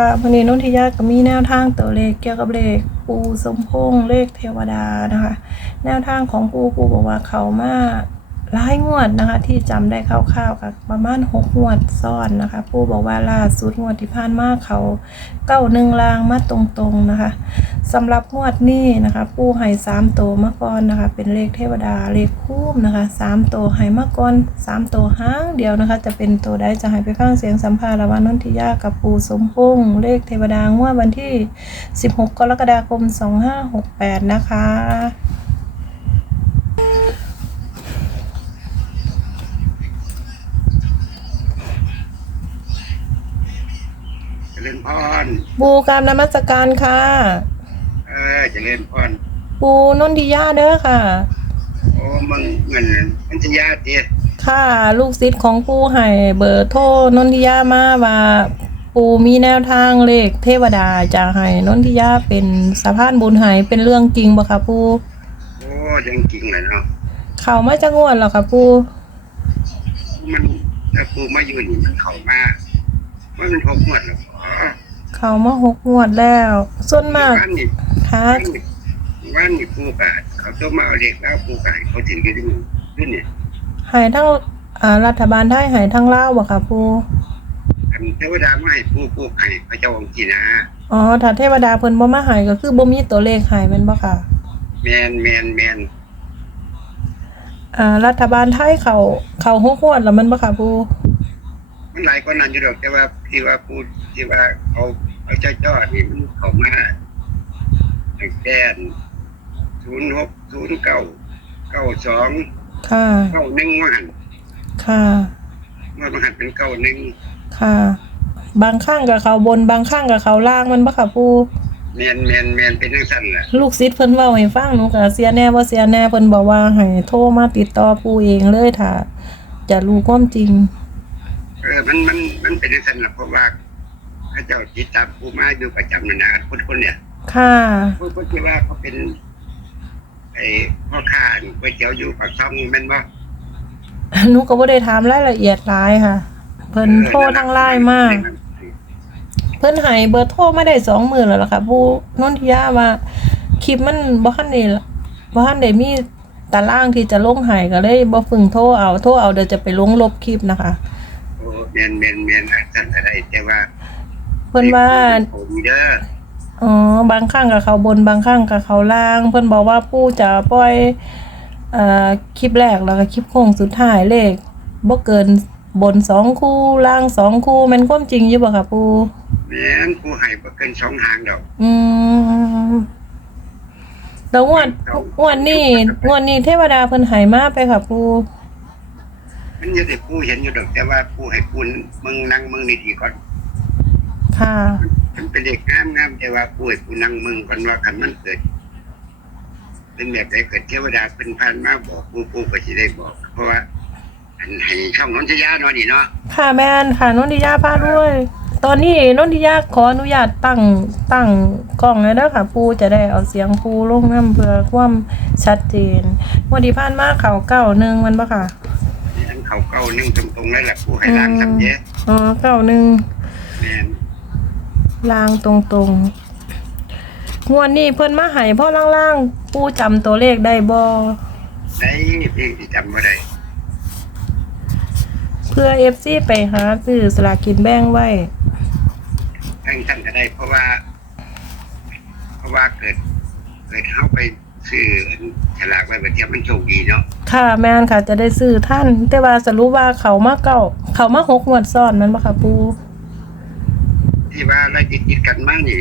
ค่ะวันนี้นุ่นทิยาก็มีแนวทางตัวเลขเกี่ยวกับเลขปูสมพงษ์เลขเทวดานะคะ แนวทางของปูปูบอกว่าเขามา หลายงวดนะคะ ที่จำได้คร่าวๆกับประมาณหกงวดซ้อนนะคะปูบอกว่าล่าสุดงวดที่ผ่านมาเขาเก้าหนึ่งลางมาตรงๆนะคะสำหรับงวดนี้นะคะปูให้สามตัวมาก่อนนะคะ เป็นเลขเทวดาเลขคู่นะคะสามตัวให้มาก่อนสามตัวห้างเดียวนะคะ จะเป็นตัวใดจะให้ไปฟังเสียงสัมภาษณ์ระหว่างนนทิยากับปูสมพงษ์เลขเทวดางวดวันที่16กกรกฎาคม2568นะคะ ริญพรปูกรามนมัสการค่ะ เออเจริญพรปูนนทิยาเด้อค่ะ โอ้มึงเงินอัญชญาเตี้ยค่ะ ลูกศิษย์ของปูให้เบอร์โทรนนทิยามาว่า ปูมีแนวทางเลขเทวดาจะให้นนทิยาเป็นสะพานบุญให้เป็นเรื่องจริงบ่คะปูโอ้ยังจริงเลยเนาะเข้ามาจากงวดแล้วค่ะปูมันถ้าปูมาอยู่นี่มันเข้ามาว่ามันพกหมดแล้วอ๋อ เข้ามาหกงวดแล้ว ส่วนมากวันนี้ค่ะ วันนี้วันนี้ปูกะเขาต้องมาเอาเด็กแล้วปูกะให้เขาถึงกันด้วยด้วยเนี่ยให้ทั้งอ่ารัฐบาลได้ให้ทั้งลาวบ่ค่ะปูอันเทวดามาให้ปูปูให้พระเจ้าองค์จีนะอ๋อถ้าเทวดาเพิ่นบ่มาให้ก็คือบ่มีตัวเลขให้แม่นบ่ค่ะแมนแมนแมนอ่ารัฐบาลไทยเขาเขาฮกงวดแล้วแมันบ่ค่ะปู มันหลายกว่านั้นอยู่ดอกแต่ว่าที่ว่าปูที่ว่าเขาเขาเจ้าจ้อนี่มันเข้ามาตั้งแต่ศูนย์หกศูนย์เก้าเก้าสองค่ะ เก้าหนึ่งว่าหันค่ะ ว่ามันหันเป็นเก้าหนึ่งค่ะ บางข้างกับเขาบนบางข้างกับเขาล่างแมันบ่ค่ะปูแมนแมนแมนเป็นจังสั้นแหละลูกศิษย์เพิ่นเว้าให้ฟังหนูก็เสียแน่บ่เสียแน่เพิ่นบอกว่าให้โทรมาติดต่อปูเองเลยถ้าจะรู้ความจริง เออมันมันมันเป็นจังสั้นแหละเพราะว่าเขาเจ้าติดตามผู้มาอยู่ประจำนะนะคนคนเนี่ยค่ะคนคนที่ว่าเขาเป็นไอ้พ่อค้าก๋วยเตี๋ยวอยู่ปากช่องแม่นบ่หนูก็บ่ได้ถามรายละเอียดหลายค่ะ เพิ่นโทรทางไลน์มาเพิ่นให้เบอร์โทรมาได้สองหมื่นแล้วล่ะค่ะผู้นนทิยาว่าคลิปมันบ่ทันได้บ่ทันได้มีตารางที่จะลงให้ก็เลยบ่ฝึงโทรเอาโทรเอาเดี๋ยวจะไปลงลบคลิปนะคะโอ้แมนแมนแมนอะท่านอะไรแต่ว่าเพิ่นว่าผมเด้ออ๋อบางครั้งกับเขาบนบางครั้งกับเขาล่าง เพิ่นบอกว่าปู่จะปล่อยเอ่อคลิปแรกแล้วก็คลิปโค้งสุดท้ายเลขบ่เกินบนสองคู่ล่างสองคู่แม่นความจริงอยู่บ่ค่ะปู่แม่นผู้ให้บ่เกินสองหางดอก อืมแล้วงวดงวดนี้งวดนี้เทวดาเพิ่นให้มาไปค่ะปู่ มันอยู่ที่ผู้เห็นอยู่ดอกแต่ว่าผู้ให้คุณมึงนั่งมึงนี่ดีก่อนค่ะ มันเป็นเด็กงามงามแต่ว่าผู้ให้ผู้นั่งมึงก่อนว่าคันมันเกิด เป็นแบบไหนเกิดเทวดาเป็นพันมาบอกผู้ผู้ก็สิได้บอก เพราะว่า อันให้ช่องนนทยาเนาะนี่เนาะค่ะแม่นค่ะนนทิยาพาด้วย ตอนนี้นนทิยาขออนุญาตตั้งตั้งกล้องเลยนะค่ะปูจะได้เอาเสียงปูลงน้ำเพื่อความชัดเจนงวันที่ผ่านมาเขาเก้าหนึ่งมันปะค่ะอัน เขาเก้านึ่งตรงๆนั่นแหละผู้ให้ล้างทำเยอะอ๋อเก้าหนึ่งแม่นลางตรงตรงๆงวดนี้เพิ่นมาให้พ่อล่างๆปูจำตัวเลขได้บ่ได้เพลงที่จำบ่ได้เพื่อเอฟซีไปหาซื้อสลากกินแบ่งไว้ ทั้งท่านก็ได้ เพราะว่า เพราะว่าเกิด เกิดเข้าไป ซื้อฉลากไว้ประเทียบมันโชคดีเนาะค่ะแม่นค่ะ จะได้ซื้อท่าน แต่ว่าสรุปว่าเขามาเก้าเขามาหกงวดซ้อนแมันบ่ค่ะปูที่ว่าเราจิตจิตๆกันมานี่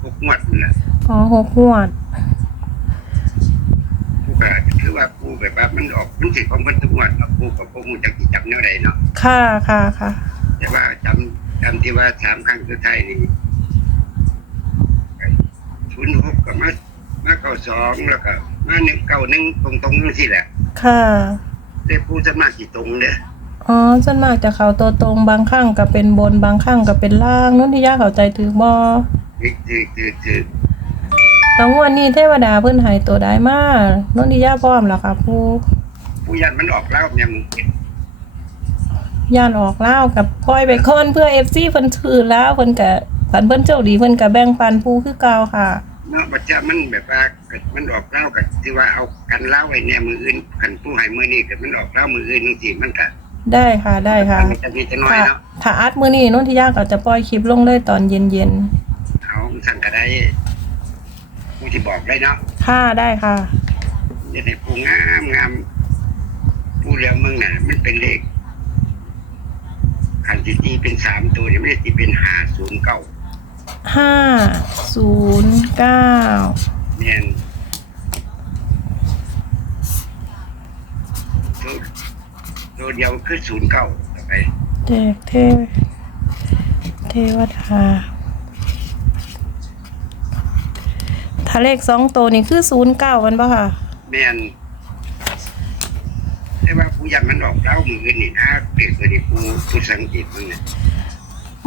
พวกงวดนั่นแหละอ๋อหกงวด ผู้ก็คือว่าผู้แบบว่ามันออกมันสิของเพิ่นทุกงวดเนาะผู้กับพวกมูจักสิจำแนวใดเนาะค่ะค่ะค่ะ แต่ว่าจำจำที่ว่าสามครั้งสุดท้ายนี่ศูนย์หกก็มา มาเก้าสองแล้วก็มาหนึ่งเก้าหนึ่งตรงๆนั่นสิแหละค่ะได้ผู้สวนมากกี่ตรงเด้ออ๋อส่วนมากจะเขาตัวตรงบางข้างก็เป็นบนบางข้างก็เป็นล่างนุ่นที่ยาเข้าใจถือบ่คือคือคือคือแล้วงวดนี้เทวดาเพิ่นให้ตัวได้มานุ่นที่ยาพร้อมแล้วค่ะผู้ผู้ยันมันออกแล้วเนี่ยมึงย่านออกเล่าวกับปล่อยไปก่อนเพื่อ FC เพิ่นถือแล้วเพิ่นก็คันเพิ่นโชคดีเพิ่นก็แบ่งปันปูคือเก่าค่ะ เนาะบัดเจ้ามันแบบว่าเกิดมันออกเล่ากับที่ว่าเอากันเล่าไว้เนี่ยมืออื่นคันผู้ใหายมือนี่เกิดมันออกเล่ามืออื่นจริงๆมันก็ได้ค่ะได้ค่ะมันจะมีจะน้อยถ้าเนาะถ้าอัดมื้อนี้นนทิยาก็จะปล่อยคลิปลงเลยตอนเย็นเอาสั่งก็ได้ผู้ที่บอกได้เนาะๆค่ะได้ค่ะจะได้ผู้งามงามผู้เรียมึงน่ะ มันเป็นเลขขันที่ตีเป็นสามตัวเนี่ยไม่ได้ตีเป็นหาศูนย์เก้า ห้าศูนย์เก้าเนี่ยตัวตัวเดียวคือศูนย์เก้าไปเด็กเทวเทวดาถ้าเลขสองตัวนี่คือศูนย์เก้ามันป่ะค่ะ แม่นแต่ว่าผู้ยันมันออกเล่ามือนนี่นะเปลี่ยนตัวนี้ผู้ผู้สังเกตมึงเนี่ย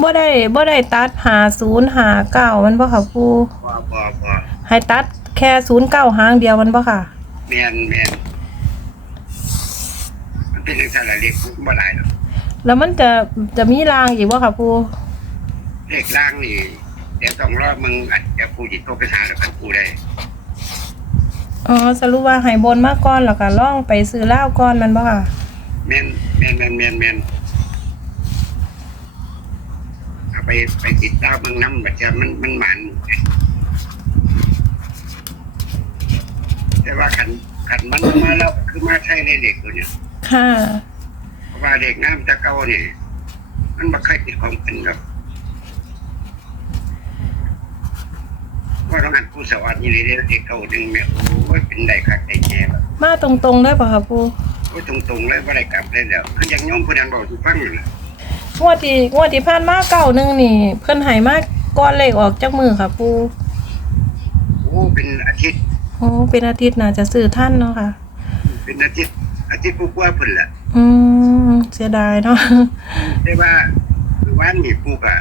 บ่ได้บ่ได้ตัดหาศูนย์หาเก้ามันปะค่ะปูพอพอพอให้ตัดแค่ศูนย์เก้าหางเดียวมันปะค่ะแม่นแม่นมันเป็นเรื่องสารเล็กผู้บ่หลายหรอกแล้วมันจะจะมีรางอีกวะค่ะปูเลขล่างนี่ เดี๋ยวต้องรอมึงอาจจะผู้จิตโทรไปหาแล้วกันกูได้อ๋อสรุปว่าให้บนมาก่อนแล้วก็ล่องไปซื้อเหล้าก่อนมันปะค่ะแม่นแม่นแม่นแม่นแม่นเอา ไปไปติดดาวเมืองน้ำบัดเจะมันมันหมัน แต่ว่าขันขันมันมาแล้วคือมาใช่ในเด็กตัวเนี้ยค่ะ เพราะว่าเด็กน้ำจะเก่าเนี่ยมันบ่เคยติดของเป็นแบบว่าต้องหันผู้สวัสดิ์นี่เลยเด็กเก่าหนึ่งเนี่ยโอ้ยเป็นได้คักได้แง่แบบมาตรงๆได้ปะค่ะปูโอ้ยตรงๆเลยว่าได้กลับได้แล้วคือยังโยมผู้นั้นบอกทุกฟังอยู่นะ งวดที่งวดที่ผ่านมาเก้าหนึ่งนี่ เพิ่นให้มาก้อนเลขออกจากมือค่ะปูโอ้เป็นอาทิตย์โอ้เป็นอาทิตย์น่าจะซื้อท่านเนาะค่ะ เป็นอาทิตย์อาทิตย์ผู้กว่าเพิ่นแหละอืมเสียดายเนาะได้ว่าคือว่านมีปลูกอะ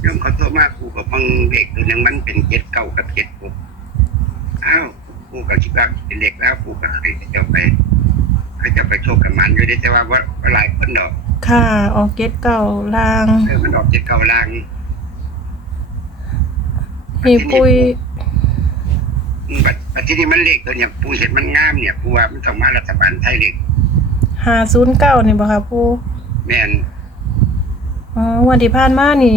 โยมเขาโทรมาปลูกกับพังเด็กตัวหนึงมันเป็นเจ็ดเก้ากับเจ็ดหกอ้าวปลูกกับคิดว่าเป็นเด็กแล้วปลูกกับใครจะไปเขาจะไปโชคกับมันอยู่ได้แต่ว่าว่าว่าหลายคนดอก ค่ะ ออกเก็ตเก่าลางเออมันออกเจ็ดเก้าล่างมีปุยอืมบัดบัดที่นี่มันเล็กตัวเนี่ยปูเห็นมันงามเนี่ยปูว่ามันต้องมารัฐบาลไทยเล็กหาศูนย์เก้านี่บ่ค่ะปูแม่นอ๋อวันที่ผ่านมานี่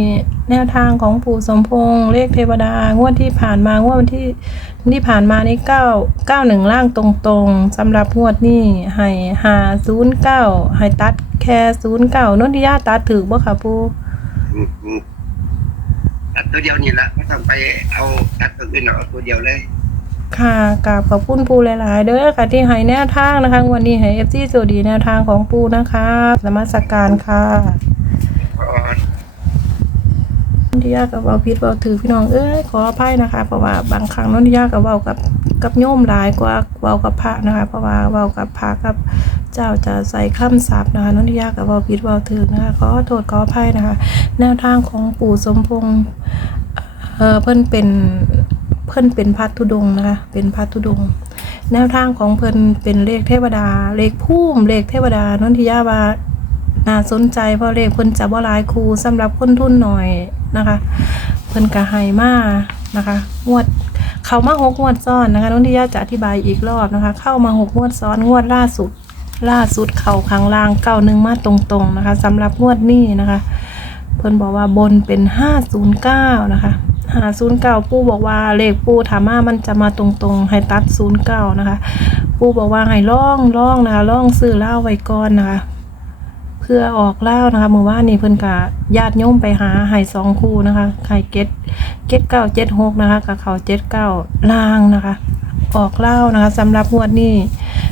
แนวทางของปู่สมพงษ์เลขเทวดางวดที่ผ่านมางวดวันที่ที่ผ่านมานี่เก้าเก้าหนึ่งล่างตรงๆสำหรับงวดนี้ให้หาศูนย์เก้าให้ตัดแค่ศูนย์เก้านนทิยาตัดถือบ่ค่ะปูปูปูตัดตัวเดียวนี่ละไม่ต้องไปเอาตัดตัวอื่นหรอกเอาตัวเดียวเลยค่ะกราบขอบคุณปูหลายๆ เด้อค่ะที่ให้แนวทางนะคะวันนี้ให้เอฟซีสวัสดีแนวทางของปูนะคะ สมัสการค่ะก็ นทิยากับเบาพิษเบาถือพี่น้องเอ้ยขออภัยนะคะ เพราะว่าบางครั้งนนทิยากับเบากับกับโยมหลายกว่าเบากับพระนะคะ เพราะว่าเบากับพระกับเจ้าจะใส่คำศัพท์นะคะนนทิยากับเบาพิษเบาถือนะคะขอโทษขออภัยนะคะ แนวทางของปู่สมพงษ์เออเพิ่นเป็นเพิ่นเป็นพัทธุดงนะคะ เป็นพัทธุดง แนวทางของเพิ่นเป็นเลขเทวดา เลขพุ่มเลขเทวดานนทิยาว่าน่าสนใจเพราะเลขเพิ่นจะบ่หลายคูสำหรับคนทุนหน่อย นะคะ เพิ่นก็ให้มานะคะงวดเข้ามาหกงวดซ้อนนะคะน้องที่ยาจะอธิบายอีกรอบนะคะ เข้ามาหกงวดซ้อนงวดล่าสุด ล่าสุดเข่าข้างล่างเก้าหนึ่งมาตรงๆนะคะสำหรับงวดนี้นะคะ เพิ่นบอกว่าบนเป็นห้าศูนย์เก้านะคะหาศูนย์เก้าปู่บอกว่าเลขปู่ถามามันจะมาตรงๆให้ตัดศูนย์เก้านะคะ ปู่บอกว่าให้ล่องล่องนะคะล่องซื้อเล้าไว้ก่อนนะคะ เพื่อออกเล่านะคะเมื่อวานนี้เพิ่นกะญาติโยมไปหาไห่สองคู่นะคะไข่เก็ดเก็ดเก้าเจ็ดหกนะคะกับเขาเจ็ดเก้าล่างนะคะ ออกเล่านะคะสำหรับงวดนี้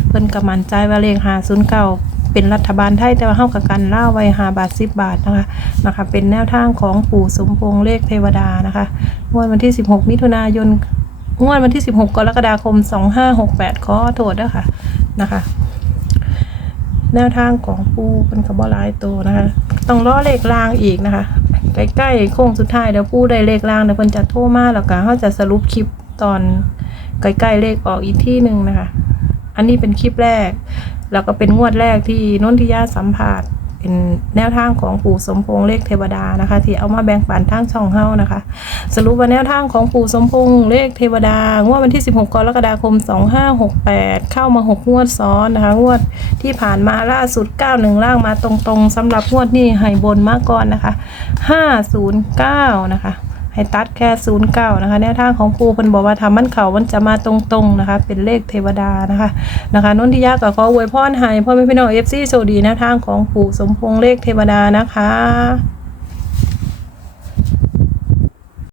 เพิ่นกะมั่นใจว่าเลขหาศูนย์เก้าเป็นรัฐบาลไทยแต่ว่าเฮากับกันเล่าไว้หาบาทสิบบาทนะคะนะคะ เป็นแนวทางของปู่สมพงษ์เลขเทวดานะคะงวดวันที่ 16 มิถุนายนงวดวันที่ 16 กรกฎาคม 2568 ขอโทษด้วยค่ะนะคะ แนวทางของปูเป็นกระบอกลายตัวนะคะ ต้องล้อเลขรางอีกนะคะใกล้ๆโค้งสุดท้ายเดี๋ยวปูได้เลขรางเดี๋ยวเพิ่นจะโทรมาแล้วก็เขาจะสรุปคลิปตอนใกล้ๆเลขออกอีกที่หนึ่งนะคะ อันนี้เป็นคลิปแรก แล้วก็เป็นงวดแรกที่นนทิยาสัมผัส เป็นแนวทางของปู่สมพงษ์เลขเทวดานะคะ ที่เอามาแบ่งปันทางช่องเฮานะคะ สรุปว่าแนวทางของปู่สมพงษ์เลขเทวดางวดวันที่ 16 กรกฎาคม 2568 เข้ามา 6 งวดซ้อนนะคะ งวดที่ผ่านมาล่าสุด 91 ล่างมาตรงๆสำหรับงวดนี้ให้บนมาก่อนนะคะ 509 นะคะ ให้ตัดแค่0ูนย์เก้านะคะแนวทางของครูเพิ่นบอกว่าทำมันเขามันจะมาตรงๆนะคะ เป็นเลขเทวดานะคะนะคะนนทิยาก็ขออวยพรให้พ่อแม่พี่น้องเอฟซีโชคดีแนวทางของปู่สมพงษ์เลขเทวดานะคะ